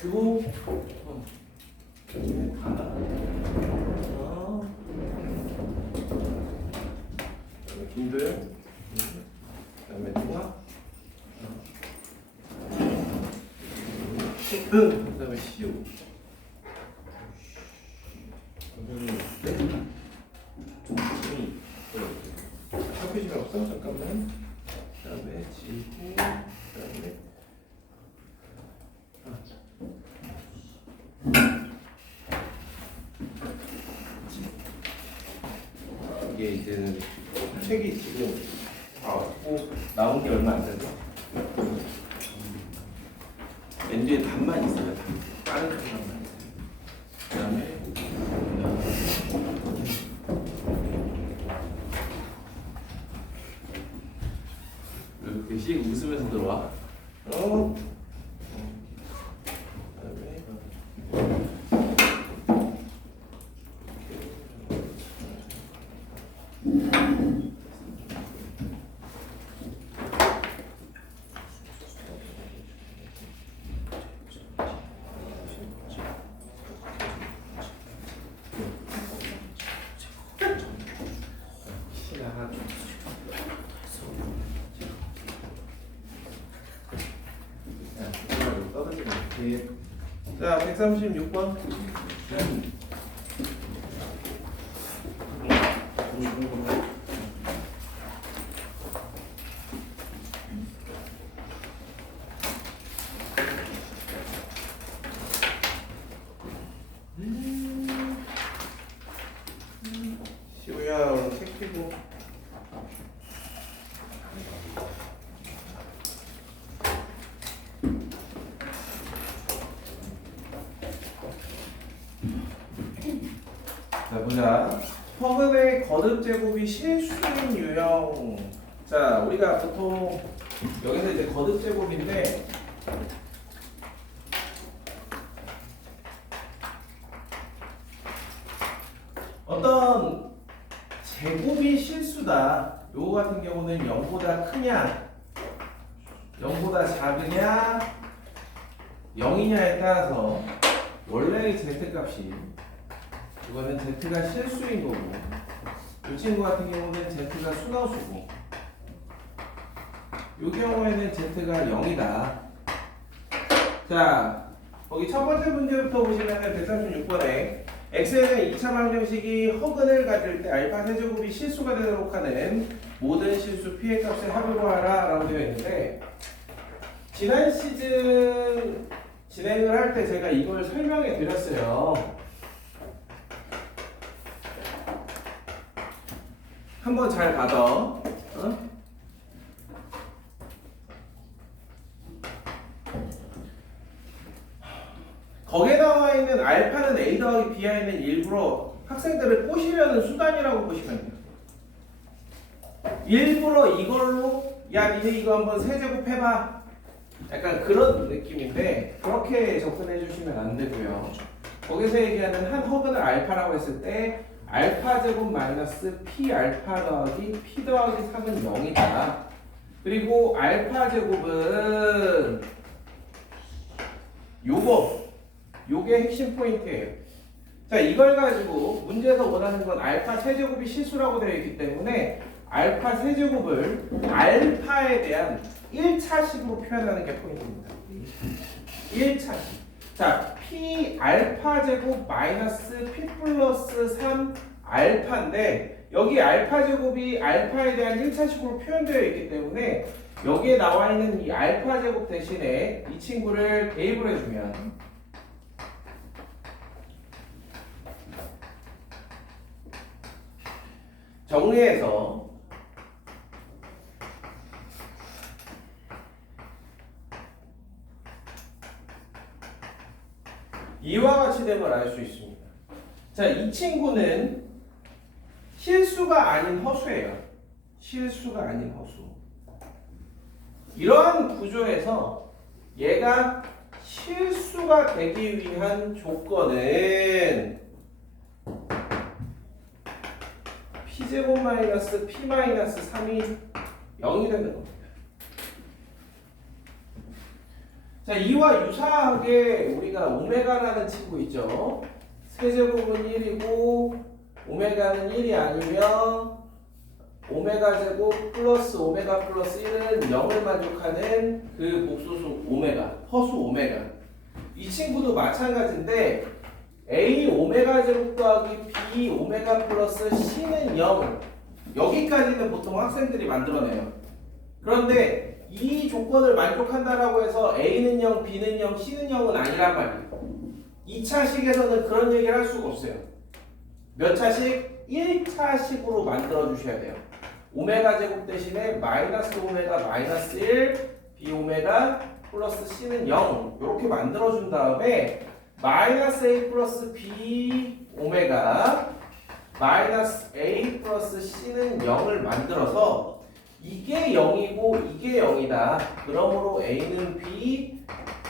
규 하나 그다음에 김도영 그다음에 동아 그다음에 시우 섞이지 없어? 잠깐만. 그다음에 지구 그다음에 이게 이제는 책이 지금 나온 게 얼마 안 돼서 엔드에 단만 있어요. 다른 단만 있어요. 그다음에 이렇게 씩 웃으면서 들어와. 자, 136번. 시우야, 오늘 책 피고. 자, 보자. 허근의 거듭 제곱이 실수인 유형. 자, 우리가 보통 여기서 이제 거듭 제곱인데 어떤 제곱이 실수다. 요거 같은 경우는 0보다 크냐, 0보다 작으냐, 0이냐에 따라서 원래의 z값이 이거는 z가 실수인 거고, 이 친구 같은 경우는 z가 순허수고, 이 경우에는 z가 0이다. 자, 거기 첫 번째 문제부터 보시면은 136번에 x에는 2차 방정식이 허근을 가질 때 알파 세제곱이 실수가 되도록 하는 모든 실수 p의 값을 합으로 하라 라고 되어 있는데, 지난 시즌 진행을 할 때 제가 이걸 설명해 드렸어요. 한번 잘 받아. 거기에 나와 있는 알파는 a 더하기 b는 일부러 학생들을 꼬시려는 수단이라고 보시면 돼요. 일부러 이걸로 야 니네 이거 한번 세제곱 해봐, 약간 그런 느낌인데 그렇게 접근해 주시면 안 되고요. 거기서 얘기하는 한 허근을 알파라고 했을 때 알파 제곱 마이너스 p 알파 더하기 p 더하기 3은 0이다. 그리고 알파 제곱은 요게 핵심 포인트예요. 자, 이걸 가지고 문제에서 원하는 건 알파 세제곱이 실수라고 되어 있기 때문에 알파 세제곱을 알파에 대한 1차식으로 표현하는 게 포인트입니다. 1차식. 자, p 알파 제곱 마이너스 p 플러스 3 알파인데 여기 알파 제곱이 알파에 대한 1차식으로 표현되어 있기 때문에 여기에 나와 있는 이 알파 제곱 대신에 이 친구를 대입을 해주면 정리해서 이와 같이 됨을 알 수 있습니다. 자, 이 친구는 실수가 아닌 허수예요. 실수가 아닌 허수. 이러한 구조에서 얘가 실수가 되기 위한 조건은 p제곱 마이너스 p 마이너스 3이 0이 되는 겁니다. 자, 이와 유사하게 우리가 오메가라는 친구 있죠. 세제곱은 1이고 오메가는 1이 아니면 오메가 제곱 플러스 오메가 플러스 1은 0을 만족하는 그 복소수 오메가, 허수 오메가. 이 친구도 마찬가지인데 A 오메가 제곱 더하기 B 오메가 플러스 C는 0. 여기까지는 보통 학생들이 만들어내요. 그런데 이 조건을 만족한다라고 해서 A는 0, B는 0, C는 0은 아니란 말이에요. 2차식에서는 그런 얘기를 할 수가 없어요. 몇 차식? 1차식으로 만들어 주셔야 돼요. 오메가 제곱 대신에 마이너스 오메가 마이너스 1, B 오메가 플러스 C는 0 이렇게 만들어 준 다음에 마이너스 A 플러스 B 오메가 마이너스 A 플러스 C는 0을 만들어서 이게 0이고 이게 0이다. 그러므로 A는 B,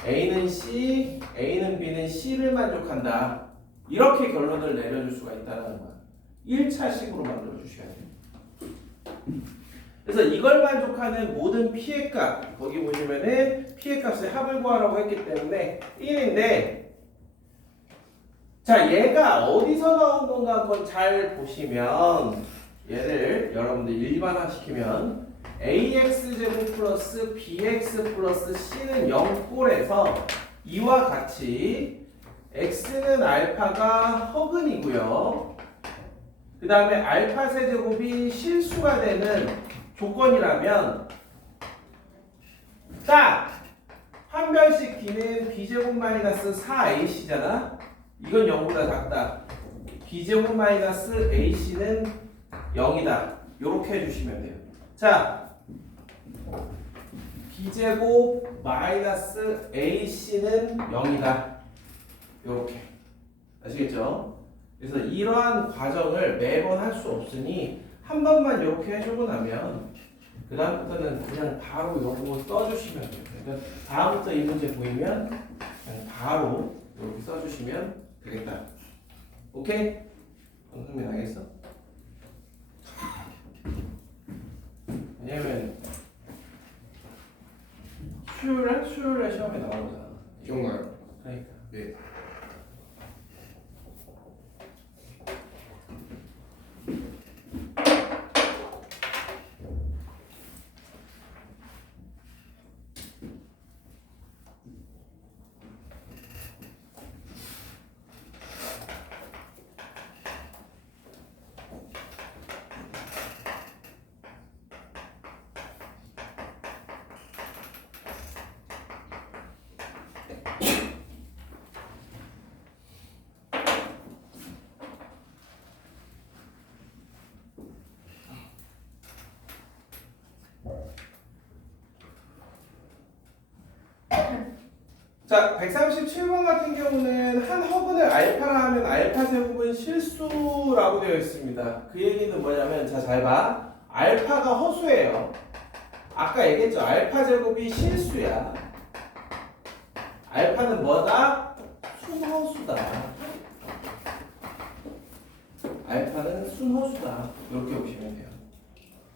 A는 C, A는 B는 C를 만족한다. 이렇게 결론을 내려줄 수가 있다는 거야. 1차식으로 만들어 주셔야 돼요. 그래서 이걸 만족하는 모든 P의 값, 거기 보시면은 P의 값의 합을 구하라고 했기 때문에 1인데, 자, 얘가 어디서 나온 건가 한번 잘 보시면, 얘를 여러분들 일반화 시키면 AX제곱 플러스 BX 플러스 C는 0꼴에서 이와 같이 X는 알파가 허근이고요. 그 다음에 알파 세제곱이 실수가 되는 조건이라면 딱 한 변씩 B는 B제곱 마이너스 4AC잖아. 이건 0보다 작다. B제곱 마이너스 AC는 0이다. 요렇게 해주시면 돼요. 자, B제곱 마이너스 AC는 0이다. 요렇게. 아시겠죠? 그래서 이러한 과정을 매번 할 수 없으니 한 번만 이렇게 해주고 나면 그 다음부터는 그냥 바로 요거 써주시면 돼요. 그러니까 다음부터 이 문제 보이면 그냥 바로 이렇게 써주시면 되겠다. 오케이? 선생님 알겠어? 왜냐면 수요일에 시험에 나오잖아. 기억나요? 그러니까. 네. 자, 137번 같은 경우는 한 허근을 알파라 하면 알파 제곱은 실수라고 되어 있습니다. 그 얘기는 뭐냐면, 자, 잘 봐. 알파가 허수예요. 아까 얘기했죠. 알파 제곱이 실수야. 알파는 뭐다? 순허수다. 알파는 순허수다. 이렇게 보시면 돼요.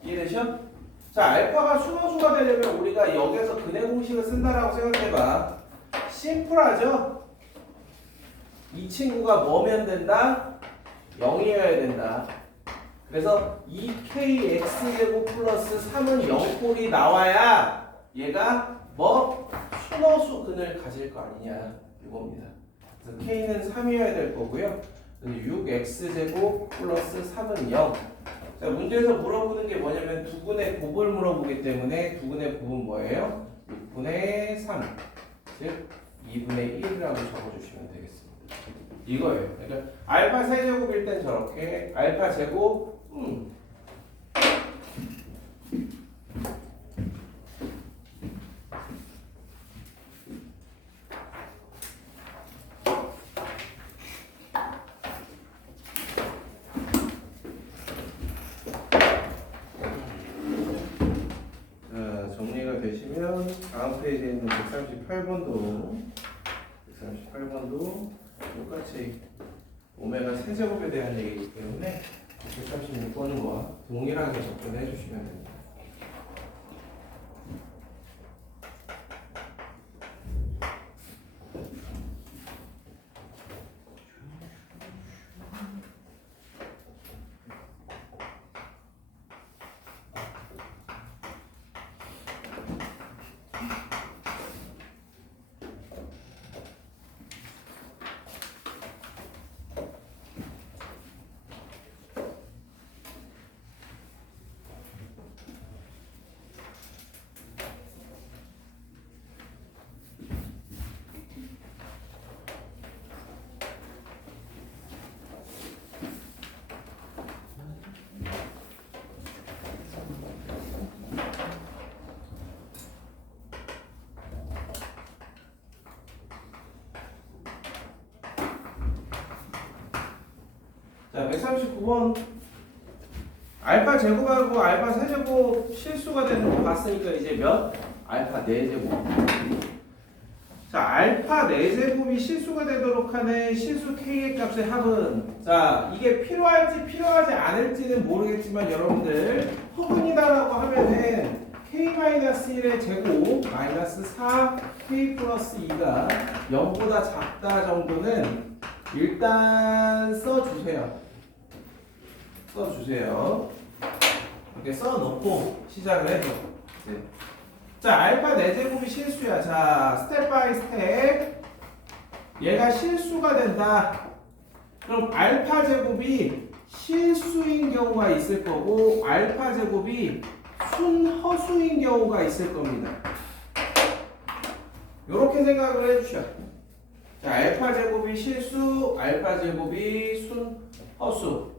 이해되셔? 자, 알파가 순허수가 되려면 우리가 여기에서 근해 공식을 쓴다라고 생각해봐. 심플하죠? 이 친구가 뭐면 된다? 0이어야 된다. 그래서 2kx제곱 플러스 3은 0꼴이 나와야 얘가 뭐? 순허수 근을 가질 거 아니냐 이겁니다. 그래서 k는 3이어야 될 거고요. 6x제곱 플러스 3은 0. 자, 문제에서 물어보는 게 뭐냐면 두근의 곱을 물어보기 때문에 두근의 곱은 뭐예요? 6분의 3. 즉 2분의 1이라고 적어주시면 되겠습니다. 이거예요. 그러니까 알파 세제곱일 땐 저렇게, 알파 제곱 자, 정리가 되시면 다음 페이지에 있는 138번도 똑같이 오메가 세제곱에 대한 얘기이기 때문에 136번과 동일하게 접근해 주시면 됩니다. 자, 139번. 알파 제곱하고 알파 세제곱 실수가 되는 거 봤으니까 이제 몇? 알파 4제곱. 자, 알파 4제곱이 실수가 되도록 하는 실수 k의 값의 합은, 자, 이게 필요할지 필요하지 않을지는 모르겠지만 여러분들 허분이다라고 하면은 k-1의 제곱 마이너스 4k 플러스 2가 0보다 작다 정도는 일단 써주세요. 이렇게 써놓고 시작을 해줘. 네. 자, 알파 4제곱이 실수야. 자, 스텝 바이 스텝. 얘가 실수가 된다. 그럼 알파 제곱이 실수인 경우가 있을 거고, 알파 제곱이 순허수인 경우가 있을 겁니다. 이렇게 생각을 해주셔. 자, 알파 제곱이 실수, 알파 제곱이 순허수.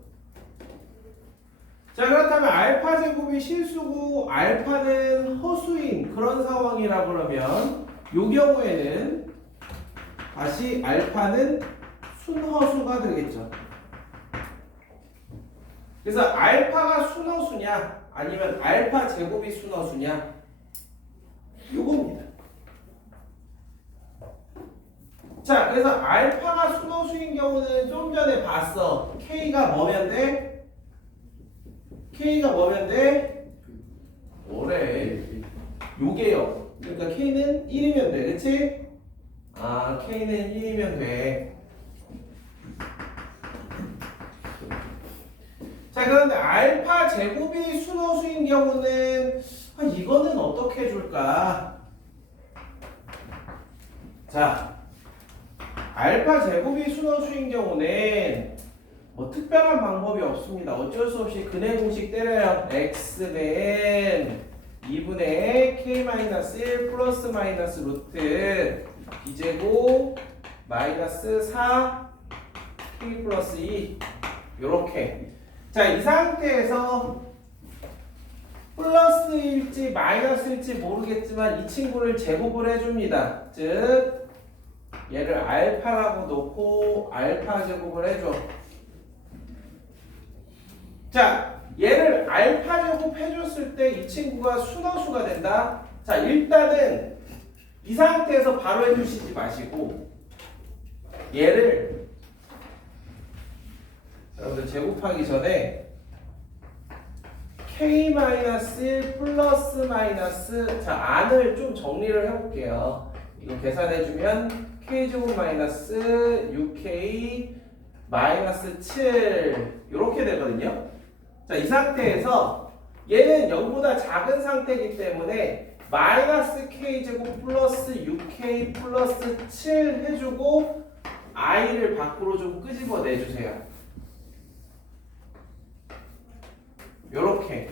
자, 그렇다면 알파 제곱이 실수고 알파는 허수인 그런 상황이라 그러면 이 경우에는 다시 알파는 순허수가 되겠죠. 그래서 알파가 순허수냐 아니면 알파 제곱이 순허수냐 요겁니다. 자, 그래서 알파가 순허수인 경우는 좀 전에 봤어. K가 뭐면 돼? K가 뭐면 돼? 뭐래? 요게요. 그러니까 K는 1이면 돼. 그치? 아, K는 1이면 돼. 자, 그런데 알파 제곱이 순허수인 경우는 이거는 어떻게 해줄까? 자, 알파 제곱이 순허수인 경우는 뭐 특별한 방법이 없습니다. 어쩔 수 없이 근해 공식 때려요. x는 2분의 k-1 플러스 마이너스 루트 b제곱 마이너스 4 k 플러스 2 요렇게. 자, 이 상태에서 플러스일지 마이너스일지 모르겠지만 이 친구를 제곱을 해줍니다. 즉 얘를 알파라고 놓고 알파 제곱을 해줘. 자, 얘를 알파 제곱 해줬을 때 이 친구가 순허수가 된다. 자, 일단은 이 상태에서 바로 해주시지 마시고 얘를 여러분들 제곱하기 전에 k-1 플러스 마이너스, 자, 안을 좀 정리를 해볼게요. 이거 계산해주면 k제곱 마이너스 6k 마이너스 7 이렇게 되거든요. 자, 이 상태에서 얘는 0보다 작은 상태이기 때문에 마이너스 k제곱 플러스 6k 플러스 7 해주고 i를 밖으로 좀 끄집어 내주세요. 요렇게.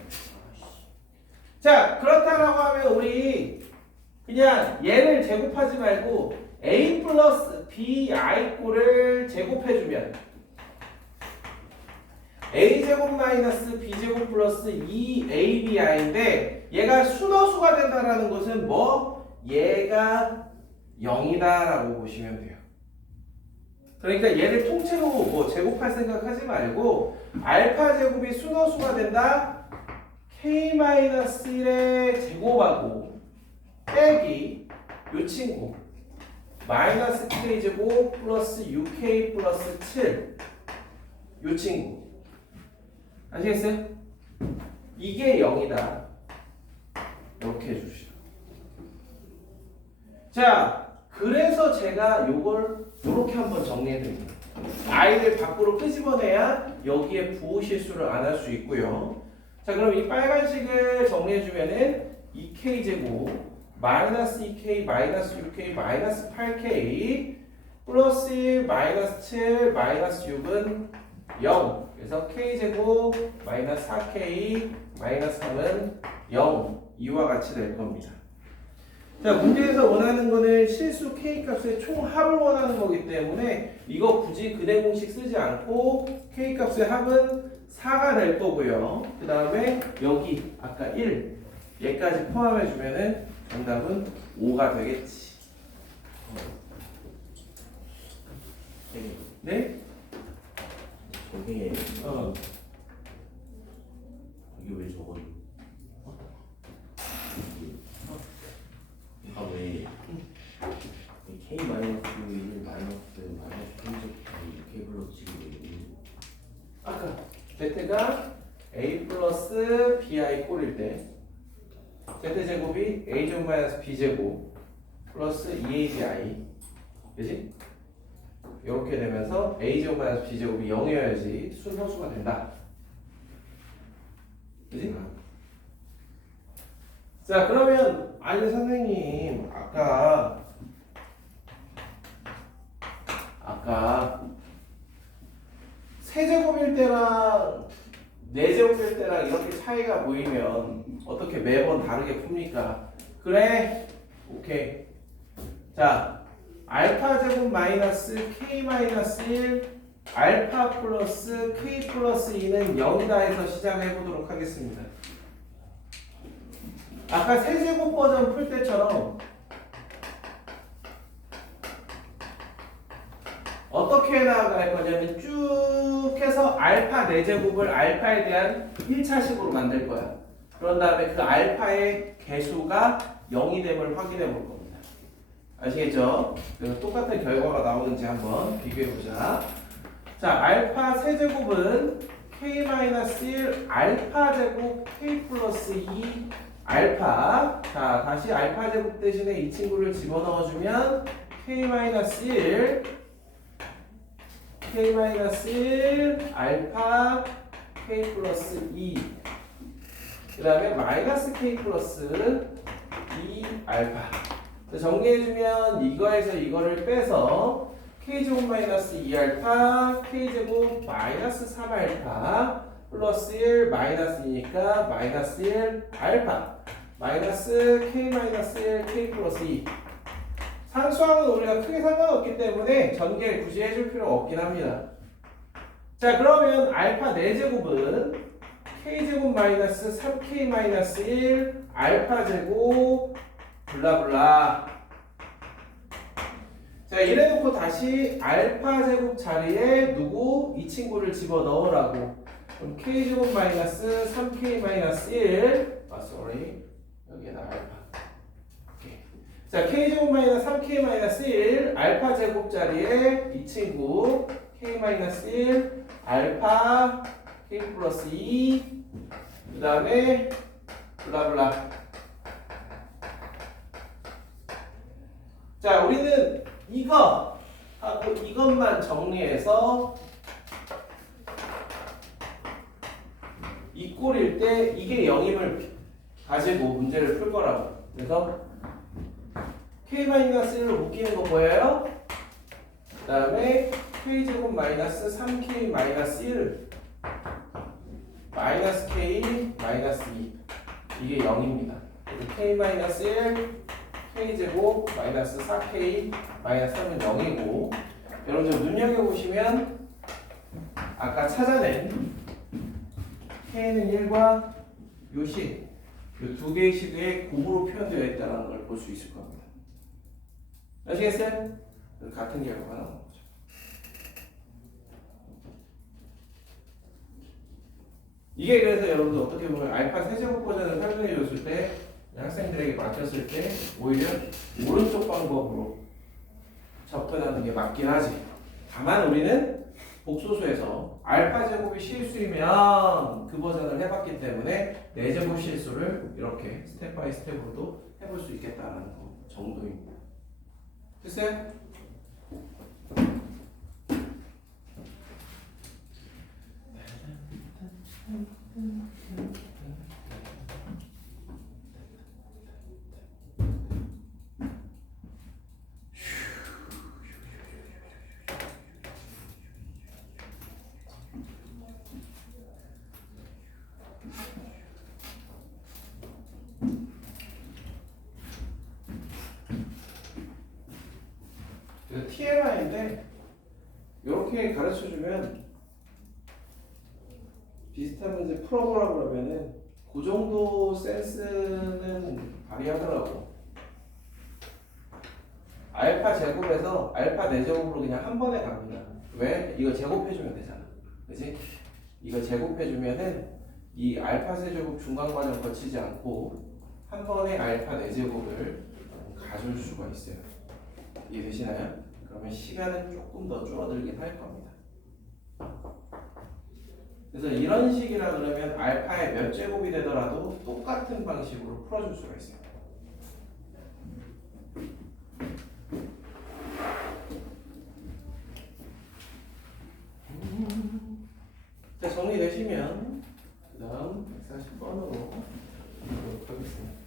자, 그렇다라고 하면 우리 그냥 얘를 제곱하지 말고 a 플러스 bi 꼴을 제곱해주면 a제곱 마이너스 b제곱 플러스 2abi인데 얘가 순허수가 된다라는 것은 뭐? 얘가 0이다라고 보시면 돼요. 그러니까 얘를 통째로 뭐 제곱할 생각하지 말고 알파 제곱이 순허수가 된다. k-1의 제곱하고 빼기 요 친구 마이너스 k제곱 플러스 6k 플러스 7 요 친구 아시겠어요? 이게 0이다. 이렇게 해주시죠. 자, 그래서 제가 요걸 이렇게 한번 정리해드립니다. i를 밖으로 끄집어내야 여기에 부호 실수를 안 할 수 있고요. 자, 그럼 이 빨간식을 정리해주면은 2k제곱 마이너스 2k 마이너스 6k 마이너스 8k 플러스 1 마이너스 7 마이너스 6은 0. 그래서 k제곱 마이너스 4k 마이너스 3은 0. 이와 같이 될 겁니다. 자, 문제에서 원하는 거는 실수 k 값의 총합을 원하는 거기 때문에 이거 굳이 근해 공식 쓰지 않고 k 값의 합은 4가 될 거고요. 그 다음에 여기 아까 1 얘까지 포함해 주면은 정답은 5가 되겠지. 네? 저게 어. 이게 왜 저거? 얘가 왜 K 마이너스 1 마이너스 K 플러스 7이 아까 z가 a 플러스 bi 꼴일 때 z제곱이 a제곱 마이너스 b제곱 플러스 2abi 그지? 이렇게 되면서 a제곱 마이너스 b제곱이 0이어야지 순서수가 된다 그지? 자 그러면 아니 선생님 아까 세제곱일 때랑 네제곱일 때랑 이렇게 차이가 보이면 어떻게 매번 다르게 풉니까? 그래 오케이 자 알파 제곱 마이너스 k 마이너스 1 알파 플러스 k 플러스 2는 0이다 해서 시작해 보도록 하겠습니다. 아까 세제곱 버전 풀 때처럼 어떻게 나아갈 거냐면 쭉 해서 알파 4제곱을 알파에 대한 1차식으로 만들 거야. 그런 다음에 그 알파의 개수가 0이 됨을 확인해 볼 겁니다. 아시겠죠? 그래서 똑같은 결과가 나오는지 한번 비교해 보자. 자, 알파 세제곱은 k-1 알파 제곱 k 플러스 2 알파. 자, 다시 알파 제곱 대신에 이 친구를 집어넣어주면 k-1 k-1 알파 k 플러스 2 그 다음에 마이너스 k 플러스 2 알파 정리해주면 이거에서 이거를 빼서 k제곱 마이너스 2알파 k제곱 마이너스 3알파 플러스 1 마이너스 2니까 마이너스 1 알파 마이너스 k 마이너스 1 k 플러스 2 상수항은 우리가 크게 상관없기 때문에 전개를 굳이 해줄 필요가 없긴 합니다. 자 그러면 알파 4제곱은 k제곱 마이너스 3k 마이너스 1 알파 제곱 블라블라 자 이래놓고 다시 알파 제곱 자리에 누구? 이 친구를 집어넣으라고 그럼 k제곱 마이너스 3k 마이너스 1 sorry 여기에다 알파 자, k제곱 마이너스 3k 마이너스 1 알파 제곱 자리에 이 친구 k 마이너스 1 알파 k 플러스 2 그 다음에 블라블라 자, 우리는 이거 하고 이것만 정리해서 이 꼴일 때 이게 0임을 가지고 문제를 풀 거라고 그래서 k-1로 묶이는 거 보여요? 그 다음에 k제곱 마이너스 3k 마이너스 1 마이너스 k 마이너스 2 이게 0입니다. k-1 k제곱 마이너스 4k 마이너스 3은 0이고 여러분 좀 눈여겨보시면 아까 찾아낸 k는 1과 요식 이 두 개의 식에 곱으로 표현되어 있다는 걸 볼 수 있을 겁니다. 아시겠어요? 같은 결과가 나오는 거죠. 이게 그래서 여러분들 어떻게 보면 알파 세제곱 버전을 설명해 줬을 때 학생들에게 맡겼을 때 오히려 오른쪽 방법으로 접근하는 게 맞긴 하지. 다만 우리는 복소수에서 알파 제곱이 실수이면 그 버전을 해봤기 때문에 4제곱 실수를 이렇게 스텝 바이 스텝으로도 해볼 수 있겠다는 거 정도입니다. 됐어요? TMI인데 이렇게 가르쳐주면 비슷한 문제 풀어보라 그러면은 그 정도 센스는 발휘하더라고. 알파 제곱에서 알파 4제곱으로 그냥 한 번에 갑니다. 왜? 이거 제곱해주면 되잖아. 그지? 이거 제곱해주면은 이 알파 세제곱 중간 과정 거치지 않고 한 번에 알파 4제곱을 가져올 수가 있어요. 이해되시나요? 그러면 시간은 조금 더 줄어들긴 할 겁니다. 그래서 이런 식이라 그러면 알파의 몇 제곱이 되더라도 똑같은 방식으로 풀어줄 수가 있어요. 자, 정리되시면 그 다음 140번으로 가도록 하겠습니다.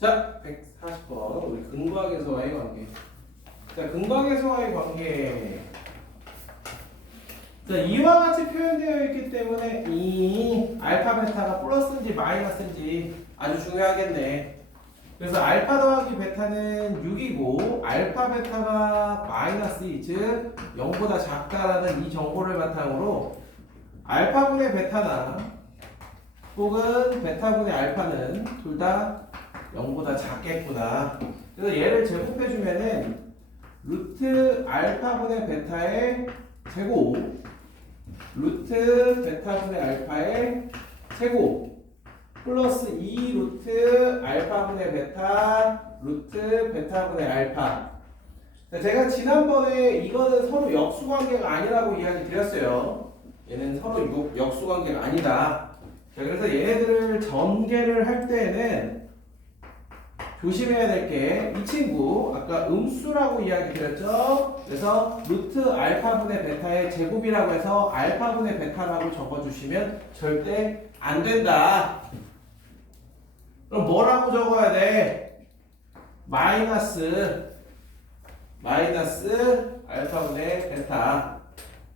자, 140번 우리 근각에서와의 관계. 자, 근각에서와의 관계. 자, 이와 같이 표현되어 있기 때문에 이 알파 베타가 플러스인지 마이너스인지 아주 중요하겠네. 그래서 알파 더하기 베타는 6이고 알파 베타가 마이너스 2, 즉 0보다 작다라는 이 정보를 바탕으로 알파분의 베타나 혹은 베타분의 알파는 둘 다 0보다 작겠구나. 그래서 얘를 제곱해주면은 루트 알파분의 베타의 제곱 루트 베타분의 알파의 제곱 플러스 2 루트 알파분의 베타 루트 베타분의 알파. 제가 지난번에 이거는 서로 역수관계가 아니라고 이야기 드렸어요. 얘는 서로 역수관계가 아니다. 자, 그래서 얘네들을 전개를 할 때에는 조심해야 될 게 이 친구 아까 음수라고 이야기 드렸죠. 그래서 루트 알파분의 베타의 제곱이라고 해서 알파분의 베타라고 적어주시면 절대 안 된다. 그럼 뭐라고 적어야 돼? 마이너스 알파분의 베타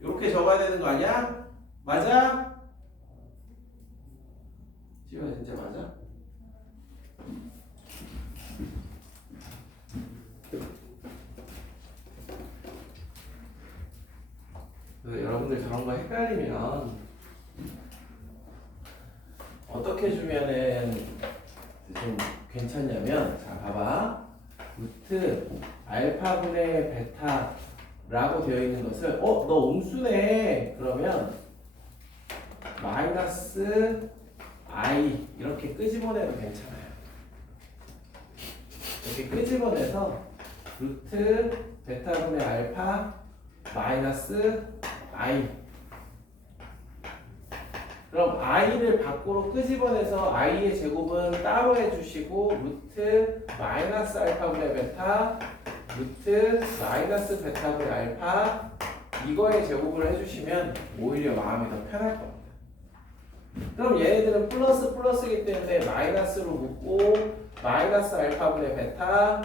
이렇게 적어야 되는 거 아니야? 맞아? 지금 진짜 맞아? 그래서 여러분들 저런 거 헷갈리면 어떻게 주면은 좀 괜찮냐면, 자 봐봐, 루트 알파분의 베타라고 되어 있는 것을 너 음수네 그러면 마이너스 i 이렇게 끄집어내도 괜찮아요. 이렇게 끄집어내서 루트 베타분의 알파 마이너스 i. 그럼 i를 밖으로 끄집어내서 i의 제곱은 따로 해주시고 루트 마이너스 알파분의 베타 루트 마이너스 베타분의 알파 이거의 제곱을 해주시면 오히려 마음이 더 편할 겁니다. 그럼 얘네들은 플러스이기 때문에 마이너스로 묶고 마이너스 알파분의 베타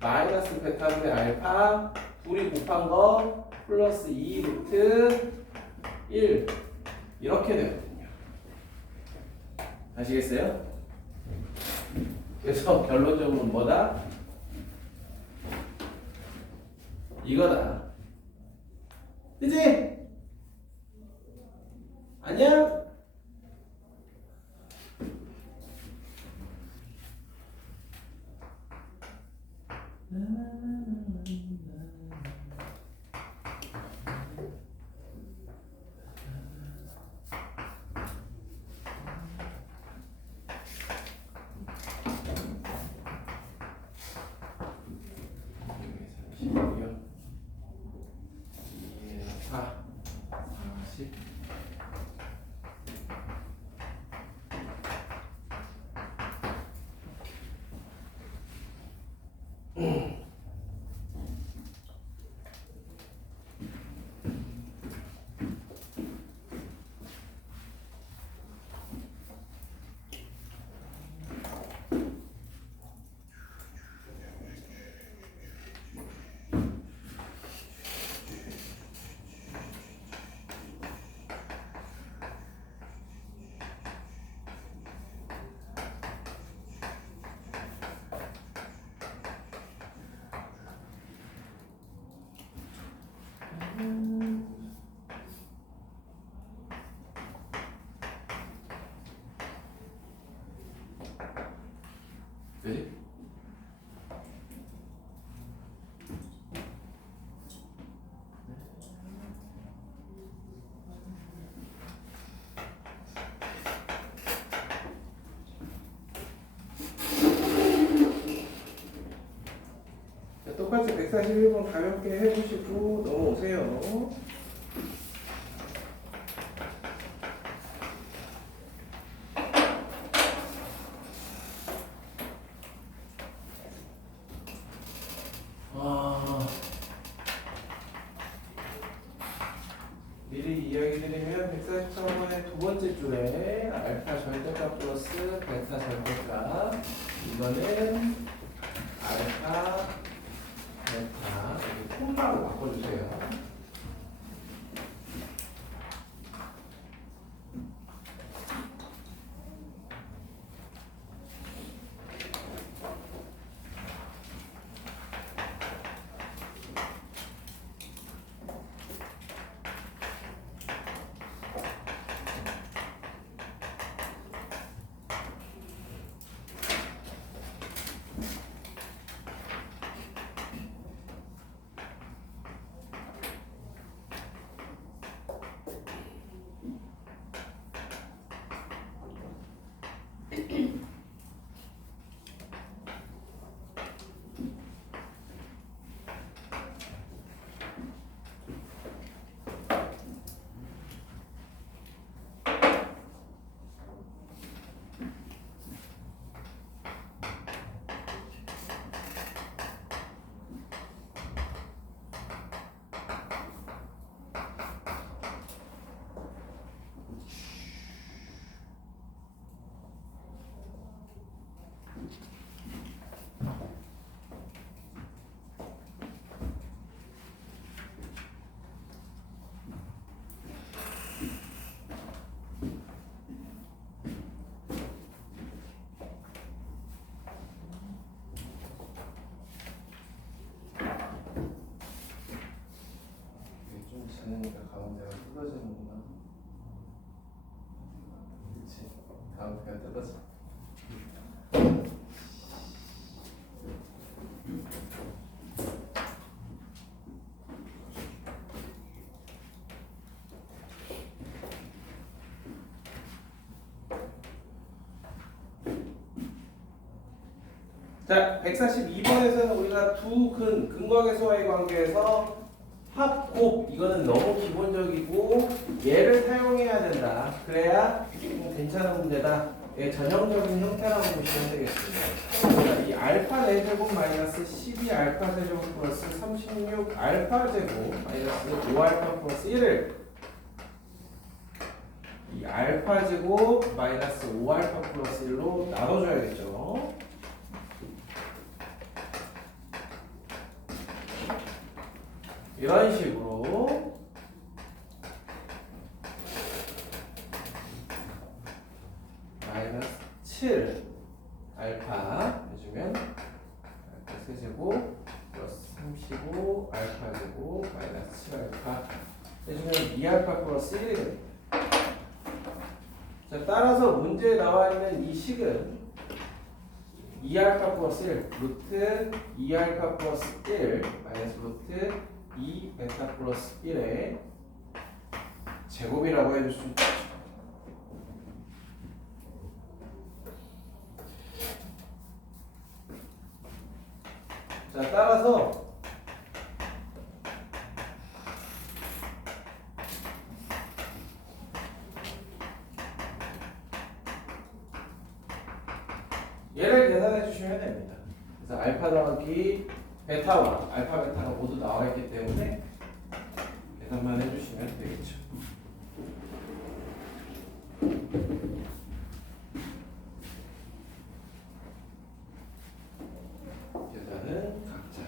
마이너스 베타분의 알파 둘이 곱한 거 플러스 2 루트 1 이렇게 되거든요. 아시겠어요? 그래서 결론적으로 뭐다? 이거다. 그치? 아니야? 그지? 똑같이 141번 가볍게 해보시고 넘어오세요. 미리 이야기 드리면 144번의 두 번째 줄에 알파 절대값 플러스 베타 절대값, 이거는 알파 베타 여기 콤마로 바꿔주세요. 지느니까 가운데가 뜯어지는구나. 그치? 가운데가 뜯어져. 자, 142번에서는 우리가 두 근각에서와의 관계에서 합곱, 이거는 너무 기본적이고 얘를 사용해야 된다. 그래야 좀 괜찮은 문제다. 예, 전형적인 형태라고 보시면 되겠습니다. 자, 이 알파 4제곱 마이너스 12 알파 세제곱 플러스 36 알파 제곱 마이너스 5알파 플러스 1을 이 알파 제곱 마이너스 5알파 플러스 1로 나눠줘야겠죠. 이런 식으로 마이너스 7 알파 해주면 알파 세제곱 플러스 35 알파 제곱 마이너스 7 알파 해주면 2알파 플러스 1이 됩니다. 자, 따라서 문제에 나와 있는 이 식은 2알파 플러스 1 루트 2알파 플러스 1 마이너스 루트 2 베타 플러스 1의 제곱이라고 해줄 수 있죠. 자, 따라서 얘를 계산해 주시면 됩니다. 그래서 알파 더하기 베타와 알파 베타가 모두 나와 있기 때문에 계산만 해주시면 되겠죠. 계산은 각자.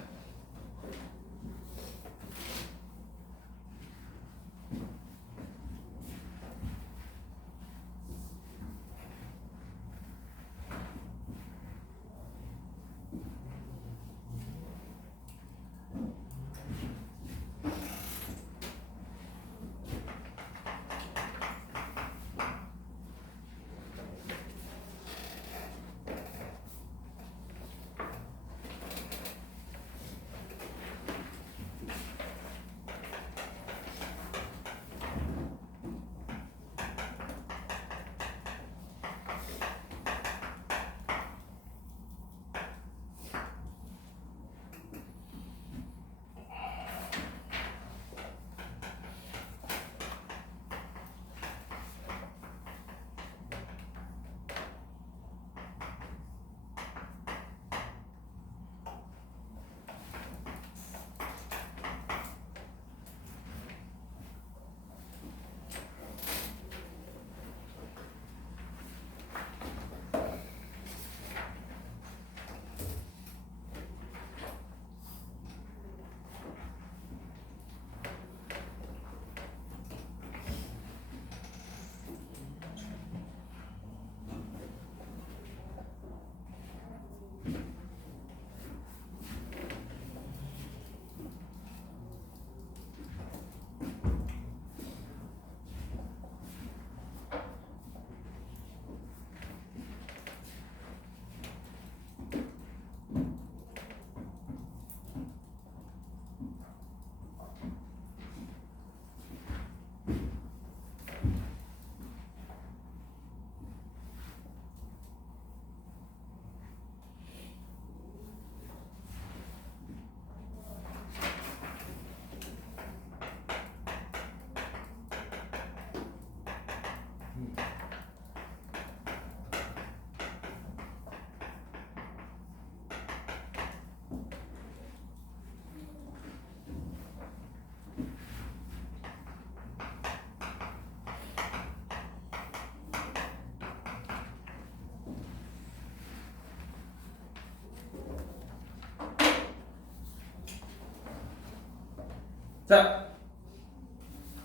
자,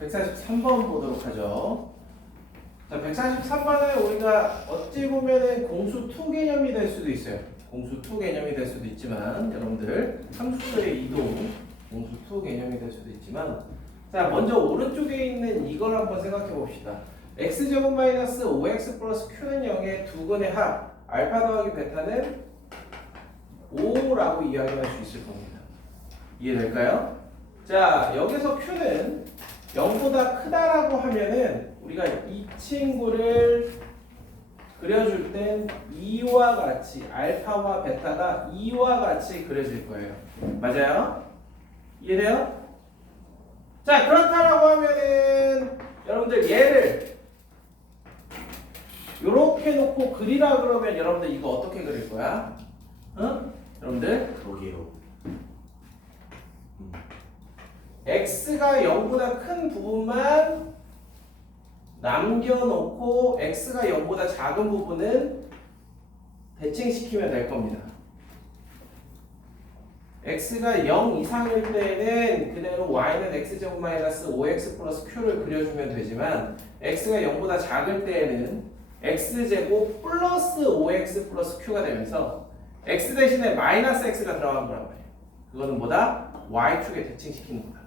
143번 보도록 하죠. 자, 143번은 우리가 어찌 보면은 공수 2 개념이 될 수도 있어요. 공수 2 개념이 될 수도 있지만, 여러분들 함수의 이동 공수 2 개념이 될 수도 있지만, 자, 먼저 오른쪽에 있는 이걸 한번 생각해 봅시다. x제곱 마이너스 5x 플러스 q는 0의 두 근의 합 알파 더하기 베타는 5라고 이야기할 수 있을 겁니다. 이해될까요? 자, 여기서 q는 0보다 크다라고 하면은 우리가 이 친구를 그려줄 땐 2와 같이 알파와 베타가 2와 같이 그려질 거예요. 맞아요? 이해돼요? 자, 그렇다라고 하면은 여러분들 얘를 요렇게 놓고 그리라 그러면 여러분들 이거 어떻게 그릴 거야? 응? 여러분들 그러게요. x가 0보다 큰 부분만 남겨놓고 x가 0보다 작은 부분은 대칭시키면 될 겁니다. x가 0 이상일 때는 그대로 y는 x제곱 마이너스 5x 플러스 q를 그려주면 되지만 x가 0보다 작을 때에는 x제곱 플러스 5x 플러스 q가 되면서 x 대신에 마이너스 x가 들어간 거란 말이에요. 그거는 뭐다? y축에 대칭시키는 거다.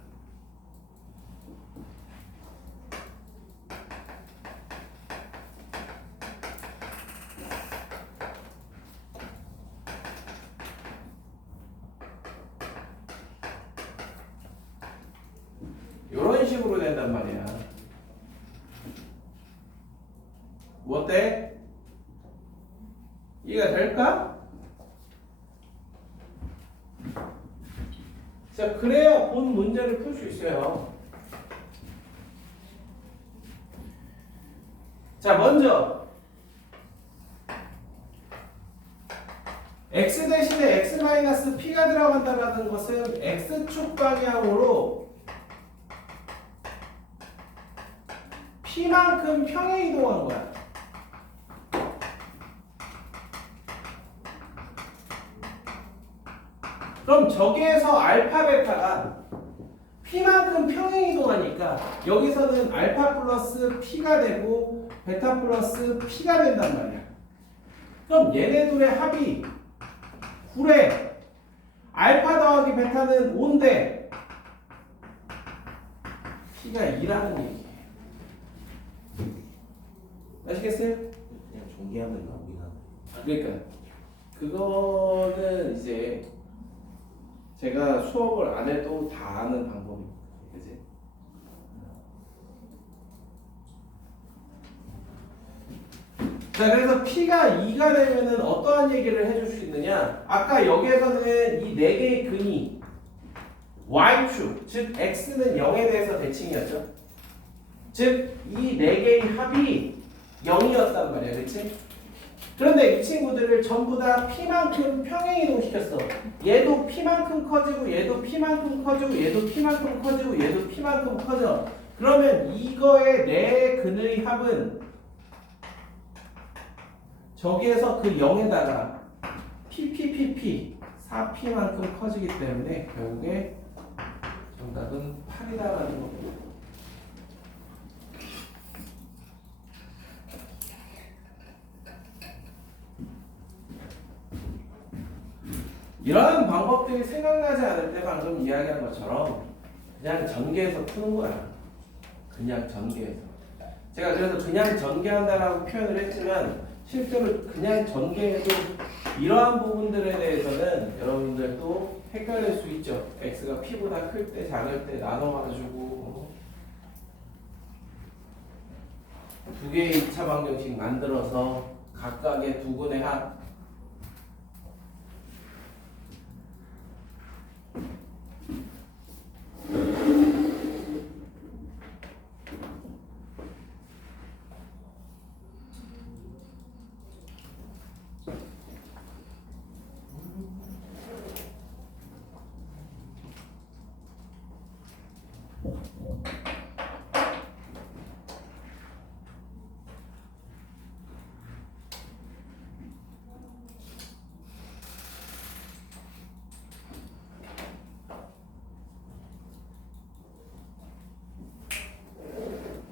이런 식으로 된단 말이야. 뭐 어때? 이해가 될까? 자, 그래야 본 문제를 풀 수 있어요. 자, 먼저 x 대신에 x-p가 들어간다는 것은 x축 방향으로 p만큼 평행 이동한 거야. 그럼 저기에서 알파 베타가 p만큼 평행 이동하니까 여기서는 알파 플러스 p가 되고 베타 플러스 p가 된단 말이야. 그럼 얘네 둘의 합이 9래. 알파 더하기 베타는 5인데 p가 2라는 얘기예요. 아시겠어요? 그냥 전개하면 나오긴 하네. 그러니까 그거는 이제 제가 수업을 안 해도 다 아는 방법이에요. 그지? 자, 그래서 P가 2가 되면은 어떠한 얘기를 해줄 수 있느냐? 아까 여기에서는 이 4개의 근이 Y축, 즉 X는 0에 대해서 대칭이었죠. 즉, 이 4개의 합이 0이었단 말이야. 그치? 그런데 이 친구들을 전부 다 P만큼 평행 이동시켰어. 얘도 P만큼 커지고, 얘도 P만큼 커지고, 얘도 P만큼 커지고, 얘도 P만큼 커져. 그러면 이거의 4근의 합은 저기에서 그 0에다가 PPPP 4P만큼 커지기 때문에 결국에 정답은 8이다라는 겁니다. 이러한 방법들이 생각나지 않을 때 방금 이야기한 것처럼 그냥 전개해서 푸는 거야. 그냥 전개해서. 제가 그래서 그냥 전개한다라고 표현을 했지만 실제로 그냥 전개해도 이러한 부분들에 대해서는 여러분들도 헷갈릴 수 있죠. x가 p보다 클 때, 작을 때 나눠가지고 두 개의 2차 방정식 만들어서 각각의 두 근의 합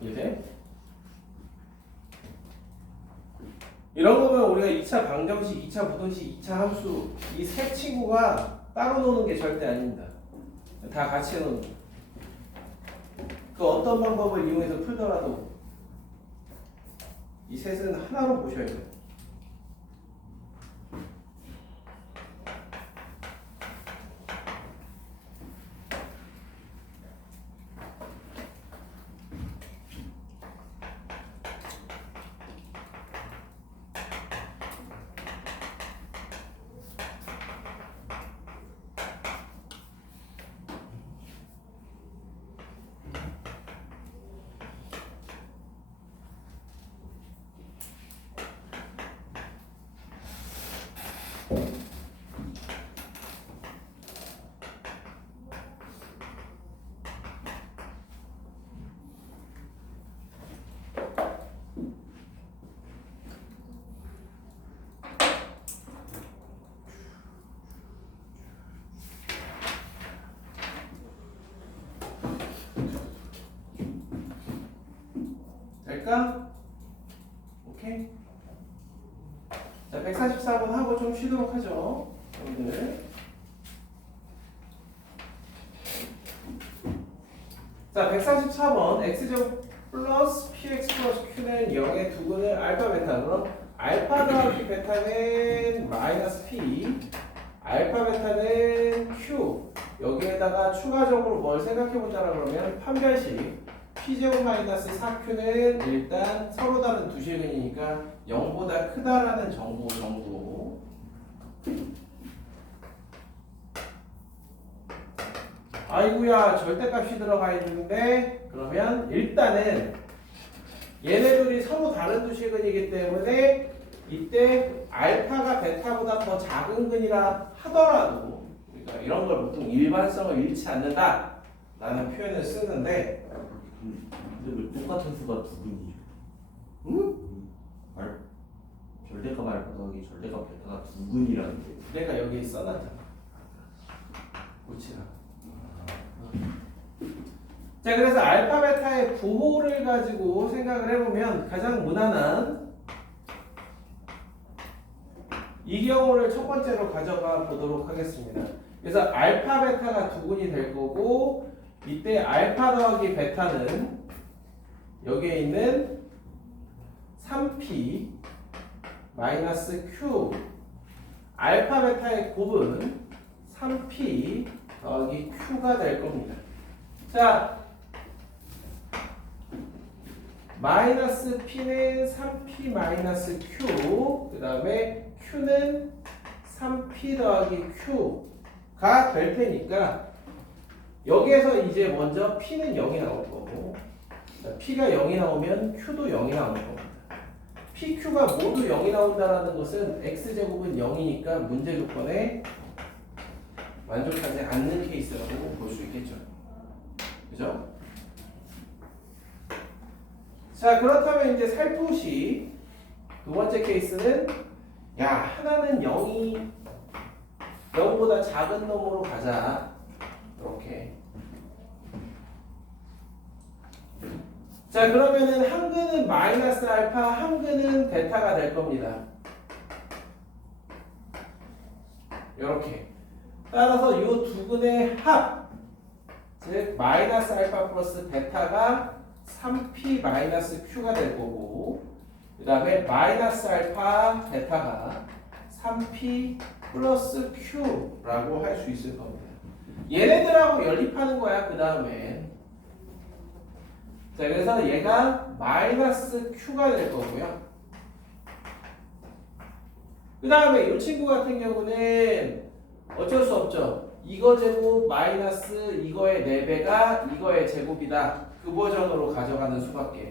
이제 이런 거면 우리가 2차 방정식, 2차 부등식, 2차 함수 이 세 친구가 따로 노는 게 절대 아닙니다. 다 같이 노는 거. 그 어떤 방법을 이용해서 풀더라도 이 셋은 하나로 보셔야 돼요. 될까? 오케이. 자, 144번 하고 좀 쉬도록 하죠. 여러분들. 자, 144번 x제곱 플러스 px 플러스 q는 0의 두 근을 알파 베타. 그럼 알파 더하기 베타는 마이너스 p, 알파 베타는 q. 여기에다가 추가적으로 뭘 생각해보자라 그러면 판별식 p제곱 마이너스 4q는 일단 서로 다른 두 실근이니까 0보다 크다라는 정보. 아이고야 절대값이 들어가 있는데 그러면 일단은 얘네들이 서로 다른 두 실근이기 때문에 이때 알파가 베타보다 더 작은 근이라 하더라도 우리가 이런 걸 보통 일반성을 잃지 않는다 라는 표현을 쓰는데 근데 왜 똑같은 수가 두 근이죠? 응? 절대값 알파 더하기 절대값 베타가 두 근이라는데. 내가 여기 써놨잖아. 고치라. 자, 그래서 알파 베타의 부호를 가지고 생각을 해보면 가장 무난한 이 경우를 첫 번째로 가져가 보도록 하겠습니다. 그래서 알파 베타가 두 근이 될 거고 이때 알파 더하기 베타는 여기에 있는 3p 마이너스 q 알파 베타의 곱은 3p 더하기 q가 될 겁니다. 자, 마이너스 p는 3p 마이너스 q, 그 다음에 q는 3p 더하기 q가 될 테니까 여기에서 이제 먼저 p는 0이 나올 거고, p가 0이 나오면 q도 0이 나올 겁니다. pq가 모두 0이 나온다는 것은 x제곱은 0이니까 문제 조건에 만족하지 않는 케이스라고 볼 수 있겠죠. 그죠? 자, 그렇다면 이제 살포시 두 번째 케이스는 야, 하나는 0이 0보다 작은 놈으로 가자. 이렇게. 자, 그러면은 한 근은 마이너스 알파, 한 근은 베타가 될 겁니다. 이렇게. 따라서 이 두 근의 합, 즉 마이너스 알파 플러스 베타가 3p 마이너스 q가 될 거고, 그 다음에 마이너스 알파 베타가 3p 플러스 q라고 할 수 있을 겁니다. 얘네들하고 연립하는 거야. 그 다음에 자, 그래서 얘가 마이너스 q가 될 거고요. 그 다음에 이 친구 같은 경우는 어쩔 수 없죠. 이거 제곱 마이너스 이거의 4배가 이거의 제곱이다. 그 버전으로 가져가는 수밖에.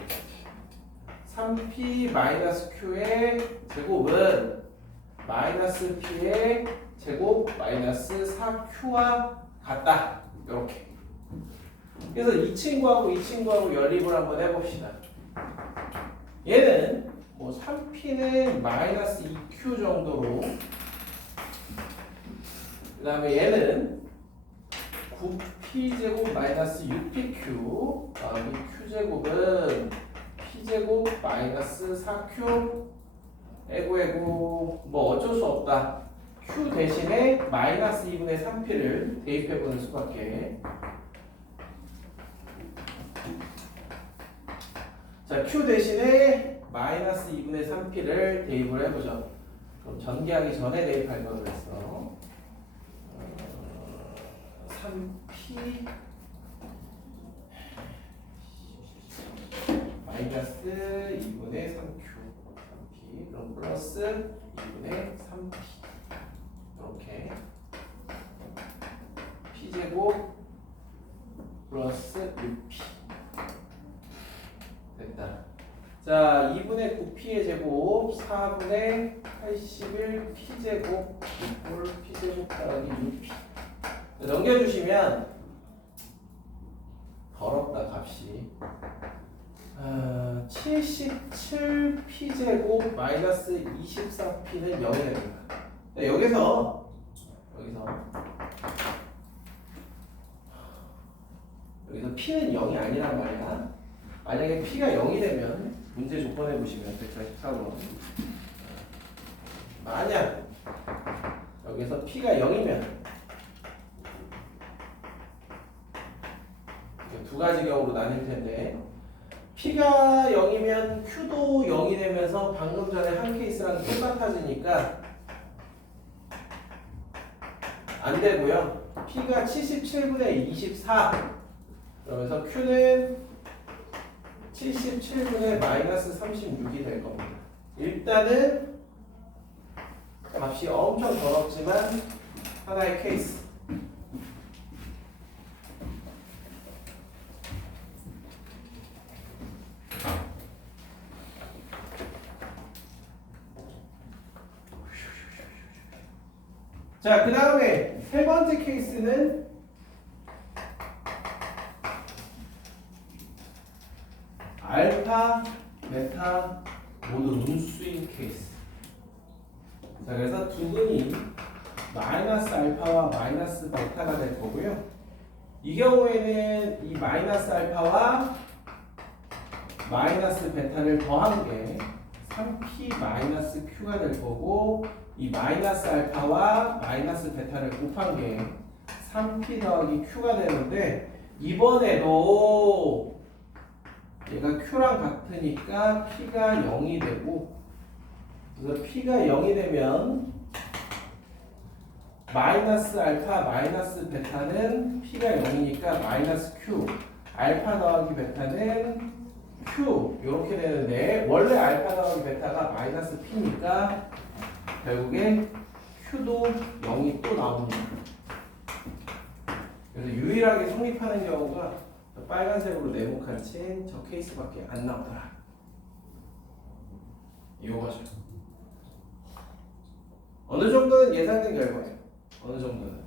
3p 마이너스 q의 제곱은 마이너스 p의 제곱 마이너스 4q와 같다. 이렇게. 그래서 이 친구하고 이 친구하고 연립을 한번 해봅시다. 얘는 뭐 3p는 마이너스 2q 정도로, 그 다음에 얘는 9p 제곱 마이너스 6pq 더하기 q제곱은 p제곱 마이너스 4q 에고 뭐 어쩔 수 없다. q 대신에 마이너스 2분의 3p를 대입해보는 수밖에. 자, q 대신에 마이너스 2분의 3p를 대입을 해보죠. 그럼 전개하기 전에 대입할 걸 그랬어. 3p 마이너스 2분의 3q 3p 그럼 플러스 2분의 3p 이렇게 p제곱 플러스 6p 됐다. 자, 2분의 9p의 제곱 4분의 81 p제곱 이꼴 p제곱 더하기 6p 넘겨주시면 더럽다 값이 77p제곱 마이너스 24p는 0이 됩니다. 여기서 p는 0이 아니란 말이야. 만약에 p가 0이 되면 문제 조건해 보시면 144번 만약 여기서 p가 0이면 두 가지 경우로 나뉠 텐데 p가 0이면 q도 0이 되면서 방금 전에 한 케이스랑 똑같아지니까 안 되고요. p가 77분의 24 그러면서 q는 77분의 마이너스 36이 될 겁니다. 일단은 값이 엄청 더럽지만 하나의 케이스. 자, 그 다음에 세 번째 케이스는 알파, 베타 모두 음수인 케이스. 자, 그래서 두근이 마이너스 알파와 마이너스 베타가 될 거고요. 이 경우에는 이 마이너스 알파와 마이너스 베타를 더한 게 3p 마이너스 q가 될 거고, 이 마이너스 알파와 마이너스 베타를 곱한 게 3p 더하기 q가 되는데, 이번에도 얘가 q랑 같으니까 p가 0이 되고, 그래서 p가 0이 되면 마이너스 알파 마이너스 베타는 p가 0이니까 마이너스 q, 알파 더하기 베타는 q 이렇게 되는데, 원래 알파 더하기 베타가 마이너스 p니까 결국에 q도 0이 또 나옵니다. 그래서 유일하게 성립하는 경우가 빨간색으로 네모칸 친 저 케이스밖에 안 나오더라. 이거죠. 어느 정도는 예상된 결과예요. 어느 정도는.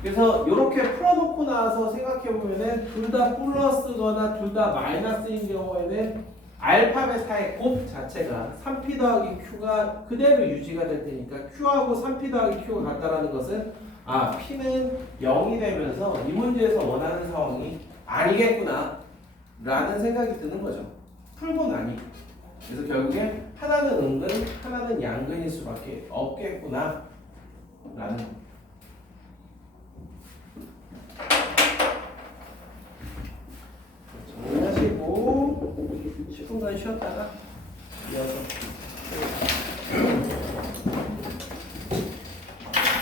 그래서 이렇게 풀어놓고 나서 생각해보면은 둘 다 플러스거나 둘 다 마이너스인 경우에는 알파 베타의 곱 자체가 3p 더하기 q가 그대로 유지가 될 테니까 q하고 3p 더하기 q가 같다라는 것은 p는 0이 되면서 이 문제에서 원하는 상황이 아니겠구나 라는 생각이 드는 거죠. 풀고 나니. 그래서 결국에 하나는 은근, 하나는 양근일 수밖에 없겠구나 라는 거. 정리하시고 10분간 쉬었다가